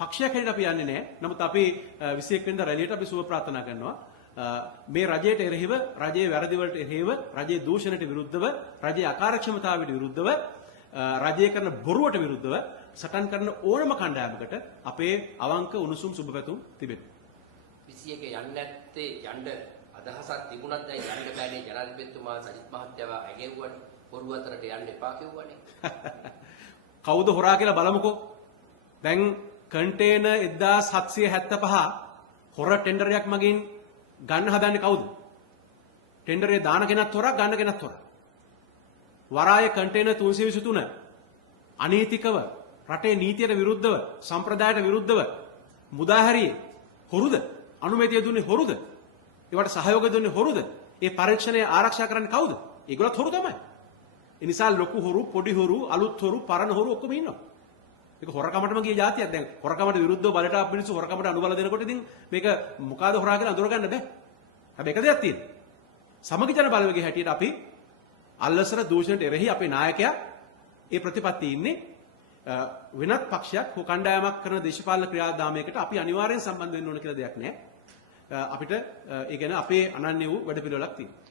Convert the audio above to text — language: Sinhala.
පක්ෂයක් හැටියට අපි යන්නේ නැහැ. නමුත් අපි 21 වෙනිදා රැළියට අපි සුබ ප්‍රාර්ථනා කරනවා. මේ රජයට එරෙහිව, රජයේ වැරදි වලට එරෙහිව, රජයේ දූෂණයට විරුද්ධව, රජයේ අකාර්යක්ෂමතාවයට විරුද්ධව, රජය කරන බොරුවට විරුද්ධව සටන් කරන ඕනම කණ්ඩායමකට අපේ අවංක උණුසුම් සුබ පැතුම් තිබෙනවා. 21 යන්නේ නැත්තේ යන්න අදහසක් තිබුණත් දැන් යන්න බෑනේ ජනාධිපතිතුමා සජිත් මහත්තයාව ඇගෙව්වනේ. බොරු අතරට යන්න එපා කිව්වනේ. කවුද හොරා කියලා බලමුකෝ. දැන් කන්ටේනර් 1775 හොර ටෙන්ඩරයක් මගින් ගන්න හදන්නේ කවුද? ටෙන්ඩරේ දාන කෙනත් හොරා, ගන්න කෙනත් හොරා. වරාය කන්ටේනර් 323 අනීතිකව රටේ නීතියට විරුද්ධව, සම්ප්‍රදායට විරුද්ධව මුදාහැරියේ හොරුද? අනුමැතිය දුන්නේ හොරුද? ඒවට සහයෝගය දුන්නේ හොරුද? ඒ පරීක්ෂණය ආරක්ෂා කරන්නේ කවුද? ඒගොල්ලොත් හොරු තමයි. ඒ නිසා ලොකු හොරු, පොඩි හොරු, අලුත් හොරු, පරණ හොරු ඔක්කොම ඉන්නවා. මේක හොරකමටම ගිය જાතියක්. දැන් හොරකමට විරුද්ධව බලට ආපු මිනිස්සු හොරකමට අනුබල දෙනකොට ඉතින් මේක මොකಾದ හොරා කියලා අඳුර ගන්න බෑ. හැබැයි එක දෙයක් තියෙනවා. සමගි ජන බලවේගයේ හැටියට අපි අල්ලසර දූෂණයට එරෙහි අපේ නායකයා ඒ ප්‍රතිපත්තියේ ඉන්නේ. වෙනත් පක්ෂයක් හෝ කණ්ඩායමක් කරන දේශපාලන ක්‍රියාදාමයකට අපි අනිවාර්යෙන් සම්බන්ධ වෙන්න ඕන කියලා දෙයක් නැහැ. අපිට ඒ කියන්නේ අපේ අනන්‍ය වූ වැඩපිළිවෙලක් තියෙනවා.